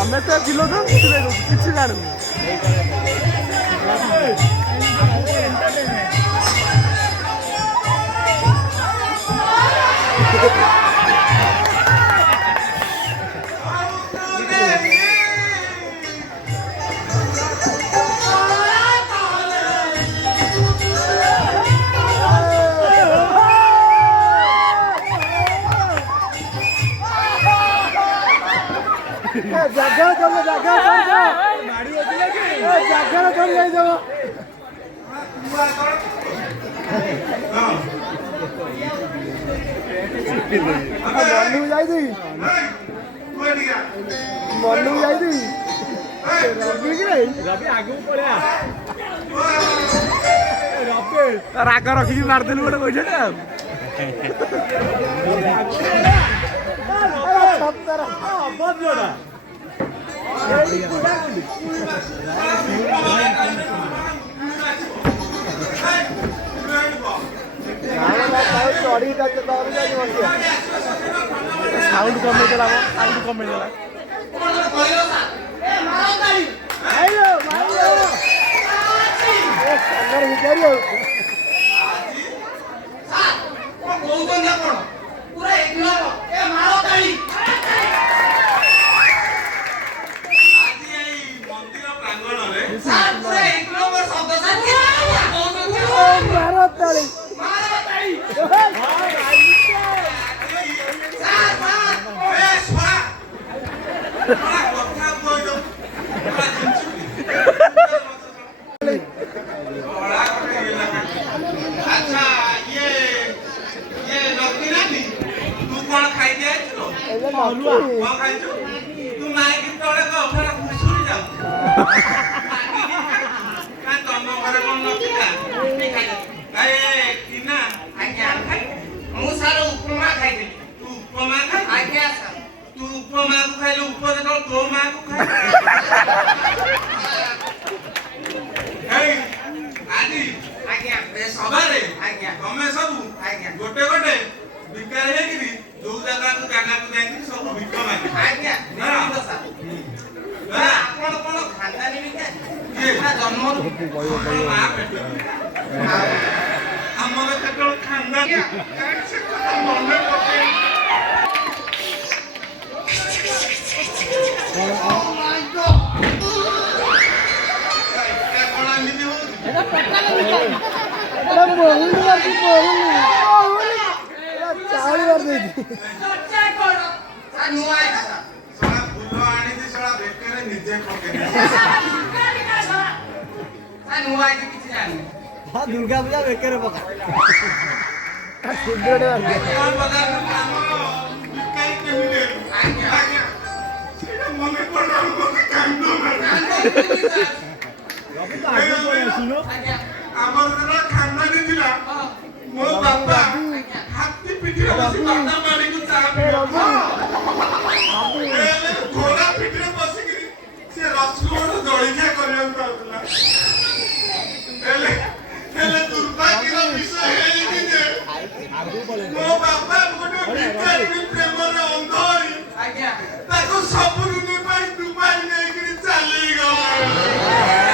समस्या दिल तो किसी जान जगह चलो जगह जगह चल जाए जाओ मनु जाई दी रवि की नहीं रवि आगे पड़े राग रखी मार देलु गोटे पैसा साउंड कमे देला साउंड कमे देला आइलो मारियो अगर हिकारियो साथ को कोन ना कोन पूरा एक नंबर ए मारो ताली आज एई मंदिर प्रांगण रे साथ पूरा एक नंबर शब्द साथ मारो ताली अच्छा ये लकी नानी तू कौन खाई दिया लो हलवा कौन खाई तू नाई की तोड़े को फेरा सुनी जाओ का तुम घरे कौन लकी ना नहीं खाई ए किना आके आ खाई मु सारा उपमा खाई दे तू उपमा खाई आके आ तू उपमा को खाई लो ऊपर तो तो मां को खाई ए आदि आके आ ए ସଭାରେ ଆଜ୍ଞା ତମେ ସବୁ ଆଜ୍ଞା ଗୋଟେ ଗୋଟେ ଭିକାରୀ ହେଇକିରି ଯୋଉ ଜାଗାକୁ ଯାଇକିରି ସବୁ ଭିକ ମାଗି ଆଜ୍ଞା ନିଶ୍ଚିତ ସାର୍ ଆପଣ କଣ ଖାନଦାନୀ ଭିକାରୀ ନା ଜନ୍ମରୁ ମା ପେଟ ଆମର କେତେବେଳେ ଖାନ୍ଦାନ ସେ କଥା ମନେ ପକେଇ କଣ ଏମିତି ହଉଛି ନୂଆ ଆଇଛି ସାର୍ ଶଳା ଫୁଲ ଆଣିଛି ଶଳା ବେକରେ ନିଜେ ପକେଇ ନୂଆ ଆଇଛି କିଛି ଜାଣିନି ଦୁର୍ଗା ପୂଜା ବେକରେ ପକା ମନେ ପଡିଲା କାନ୍ଦ ଆମର ଦିନ ଖାନଦାନୀ ଥିଲା ମୋ ବାପା ହାତୀ ପିଠିରେ ବସି ବାଟା ମାରିକୁ ଚା ଘୋଡ଼ା ପିଠିରେ ବସିକିରି ସେ ରସଗୋଳ ଜଳଖିଆ କରିବାକୁ ଚାହୁଥିଲା ହେଲେ ଦୁର୍ଭାଗ୍ୟର ବିଷୟ ହେଇକି ଯେ ମୋ ବାପା ଗୋଟେ ଭିକାରୀ ପ୍ରେମରେ ଅନ୍ଧ ହୋଇ ତାକୁ ସବୁଦିନ ପାଇଁ ଦୁବାଇ ନେଇକିରି ଚାଲିଗଲା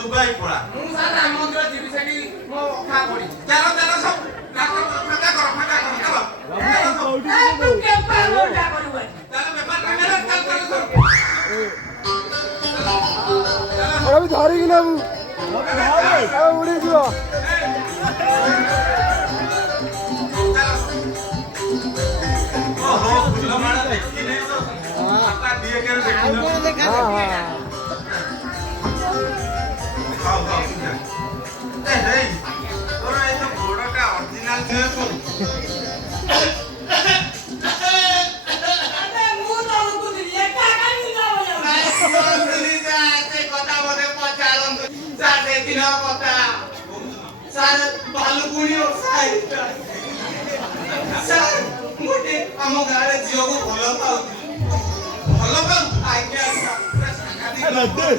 ଦୁବାଇ ପଳା ମୁଁ ସାର୍ ରାମ ମନ୍ଦିର ଯିବି ସେଠି ମୋ ଅଖା ପଡି ଚାଲ ଚାଲ ସବୁ ଫାଙ୍କା କର ଧରିକି ନେବୁ ଉଡ଼ିଯିବ ଗୋଟେ ଆମ ଗାଁରେ ଝିଅକୁ ଭଲ ପାଉଥିଲି ଭଲ ପାଉ ଆଜ୍ଞା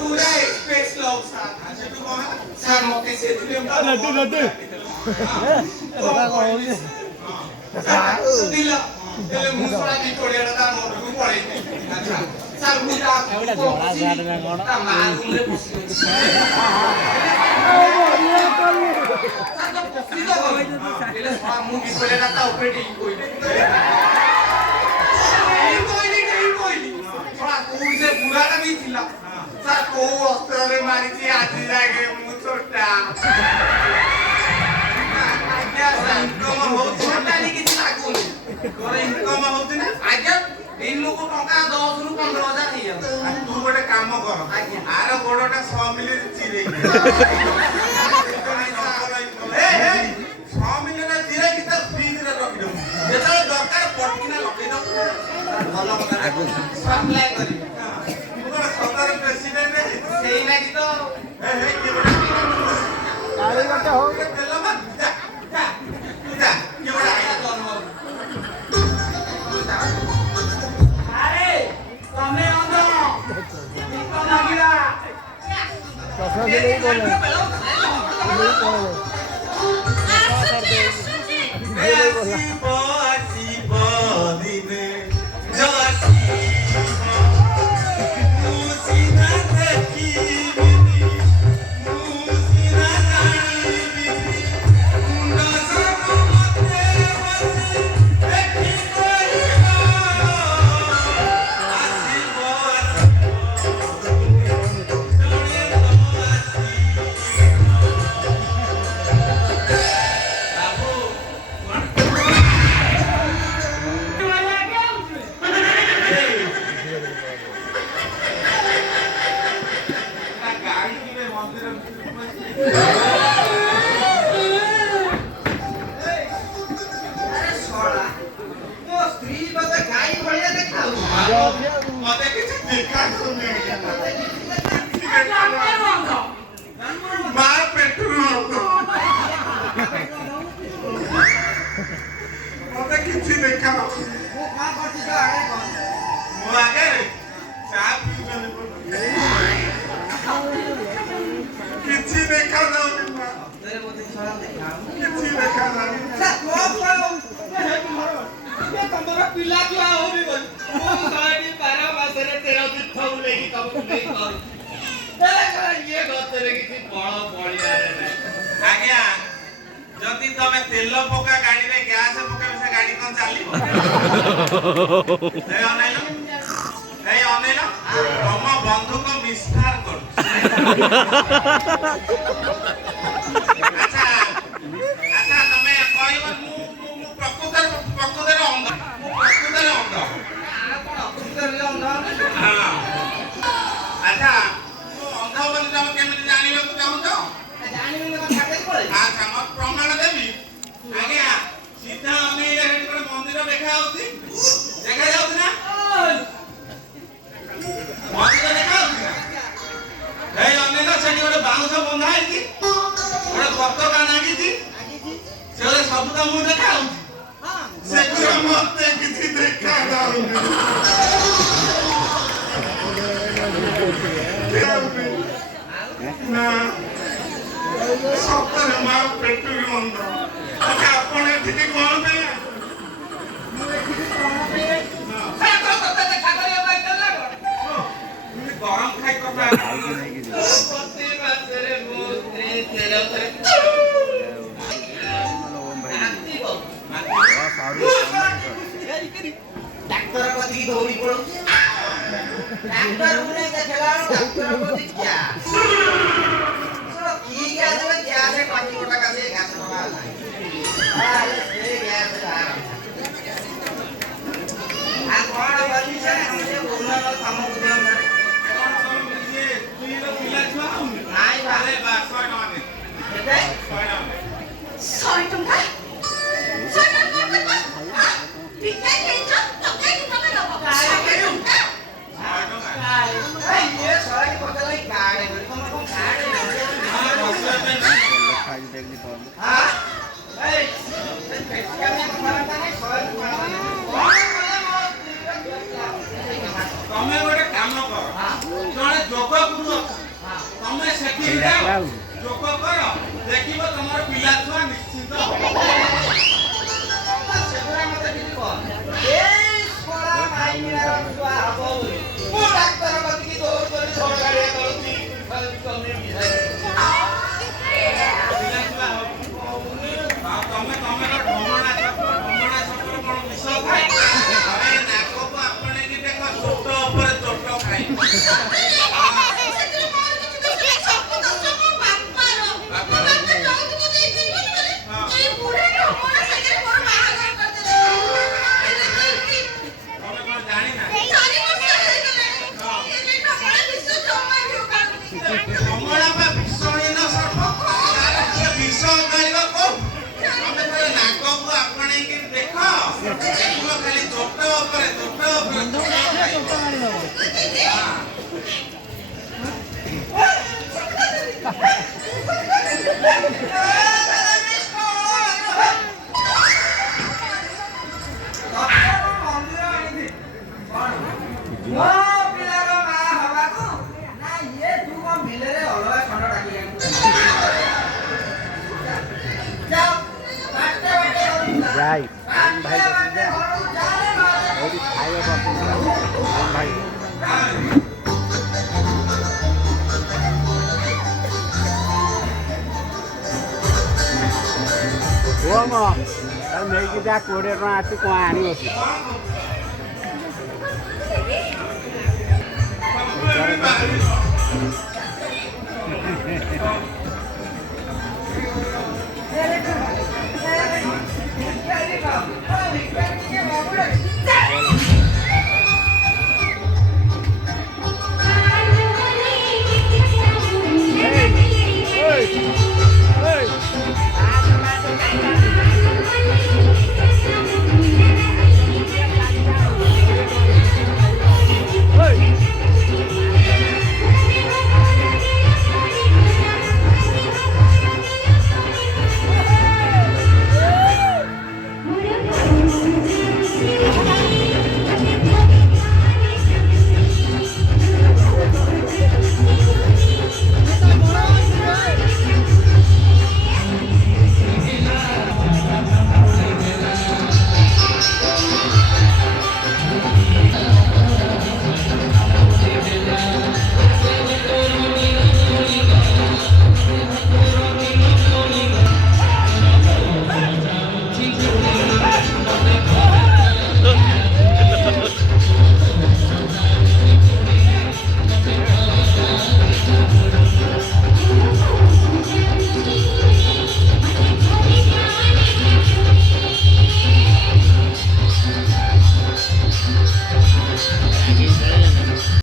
ପୁରା ଏକ୍ସପ୍ରେସ୍ ଲଭ୍ ସାର୍ ମତେ ସେଥିପାଇଁ ମୁଁ ଶଳା ବିପଡ଼ିଆଟା ତା ମନକୁ ପଳେଇଲି ସାର୍ ମୁଁ ତା ମା ରୁମରେ ବସିଛି ମୁଁ ବିପଡ଼ିଆଟା ତା ଉପରେ ଟିକେ କହିଲି ସେ ବୁଢ଼ାଟା ବି ଥିଲା ସାର୍ କୋଉ ଅସ୍ତ୍ରରେ ମାରିଛି ଆଜି ଯାକେ ମୁଁ ଛୋଟା କିଛି ଲାଗୁନି ଆଜ୍ଞା ଦିନକୁ ଟଙ୍କା 10 ରୁ 15,000 ହେଇଯାଉଛି ତୁ ଗୋଟେ କାମ କର ଆର ଗୋଡଟା 100 ମିଲି ଚିରେଇ 100 ମିଲିରେ ଚିରେଇକି ତା ଫ୍ରିଜରେ ରଖିଦବୁ ଯେତେବେଳେ ଦରକାର ପଟକିନା ଲଗେଇଦବୁ ଭଲ କଥା ସପ୍ଲାଏ କରିବି ତୁ କଣ ସଦର ପ୍ରେସିଡେଣ୍ଟ ସେଇ ଲାଗି ତ ଗାଡ଼ି ଗୋଟେ ହଉ ତେଲ ମା ଯା କିଏ ଗୋଟେ ଆଇଲା ଆରେ ତମେ ଅନ୍ଧ ଚଷମା ଦେଇ ବୋଲେ ଆସିବ ଦିନେ କିଛି ଦେଖାଯାଉନି। ତମର ପିଲା ଛୁଆ ହଉନି ବୋଲି ମୁଁ 112 ମାସରେ 13 ତୀର୍ଥ ବୁଲେଇକି ତମକୁ ନେଇ କରୁଛି। ଇଏ ଗଛରେ କିଛି ଫଳ ପଡିବାରେ ନାହିଁ। ଆଜ୍ଞା ଯଦି ତମେ ତେଲ ପକା ଗାଡିରେ ଗ୍ୟାସ ପକେଇବ ସେ ଗାଡି କଣ ଚାଲିବ? ଏଇ ଅନେଇଲ ତମ ବନ୍ଧୁକ ମିସ୍ଫାର କରୁଛି। ଆଚ୍ଛା ଆଚ୍ଛା ତମେ କହିବ ମୁଁ ପ୍ରକୃତରେ ଅନ୍ଧ। ମୁଁ ପ୍ରକୃତରେ ଅନ୍ଧ। ଆଚ୍ଛା ମୁଁ ଅନ୍ଧ ବୋଲି ତମେ କେମିତି ଜାଣିବାକୁ ଚାହୁଁଛ? ଆଚ୍ଛା ମୋର ପ୍ରମାଣ ଦେବି। ଆଜ୍ଞା ସିଧା ଅନେଇଲେ ସେଠି ଗୋଟେ ମନ୍ଦିର ଦେଖାଯାଉଛି। ଦେଖାଯାଉଛି ନା? ମନ୍ଦିର ଦେଖାଯାଉଛି ନା? ଏଇ ଅନେଇଲ ସେଠି ଗୋଟେ ବାଉଁଶ ବନ୍ଧା ହେଇଛି, ଗୋଟେ ପତାକା ନାଗିଛି, ସେଗୁଡା ସବୁ ତମକୁ ଦେଖାଯାଉଛି। ସେଗୁଡା ମତେ କିଛି ଦେଖାଯାଉନି। ନା ସତରେ ମା ପେଟରୁ ଅନ୍ଧ। ଆପଣ ଏଠିକି କଣ ପାଇଁ? ଗରମ ଖାଇ କଥା ଡାକ୍ତର କତିକି ଦୌଡ଼ି ପଡୁଛି। ଡାକ୍ତରକୁ ନେଇ ଦେଖିଲା ଡାକ୍ତର କତି ଗ୍ୟାସ। କି ଗ୍ୟାସ ଗ୍ୟାସ କାଟି ଗୋଟା କାଶି ଘାସ ବାହାରିଲା। ସେ ଗ୍ୟାସ ଆଉ କଣ କରିବି ସେ ଉନ୍ନତ ତମକୁ ଦିଅନ୍ତୁ। ନାଇଁ ଭାଇ ବାସ କେତେ? 100 ଟଙ୍କା? 100 ଟଙ୍କା ଦେବ? ପିତା ହେଇଛ ଟଙ୍କା କି ଟଙ୍କା ଦେବ? 100 ଟଙ୍କା? ଇଏ ଶହେ ପଚାଶ କାର୍ଡ ବୋଲି ତମର କଣ କାର୍ଡ ତମେ ଗୋଟେ କାମ କର, ଜଣେ ଯୋଗ ଗୁରୁ ଅଛ, ତମେ ସେଠି ଯାଅ ଯୋଗ କର, ଦେଖିବ ତମର ପିଲା ଛୁଆ ନିଶ୍ଚିନ୍ତ ହବ। ସେଗୁଡ଼ା ମତେ କିଛି କହ। ଏଇ କଳା ମାଇକିନା ଛୁଆ ହବ ବୋଲି ମୁଁ ଡାକ୍ତର କତିକି ଦୌଡ଼ି ଦୌଡ଼ି ଛଅ ଗାଡ଼ିଆ କରୁଛି। ପିଲା ଛୁଆ ହବ। ଆଉ ତମେ ତମର ଢମଣା ଚକ୍ର କଣ ବିଷ ଖାଏ? ଆରେ ନାକକୁ ଆପଣେଇକି ଦେଖ ଚୋଟ ଉପରେ ଚୋଟ ଖାଇ। କମଳା ବା ବିଷହୀନ ସର୍ପ, ସେ ବିଷ ମାରିବ କୋଉ? ତମେ ଥରେ ନାକକୁ ଆପଣେଇକି ଦେଖ, ଦେଖିବ ଖାଲି ଚୋଟ ଉପରେ ଚୋଟ ଉପରେ ଚୋଟ ଖାଇବ। ଯାଇ ଭାଇ ଖାଇବା ଭାଇ କୁହ ମ ତାକୁ ନେଇକି ଯା 20 ଟଙ୍କା ଅଛି କଣ ଆଣିବ କି? ବାହାରିବ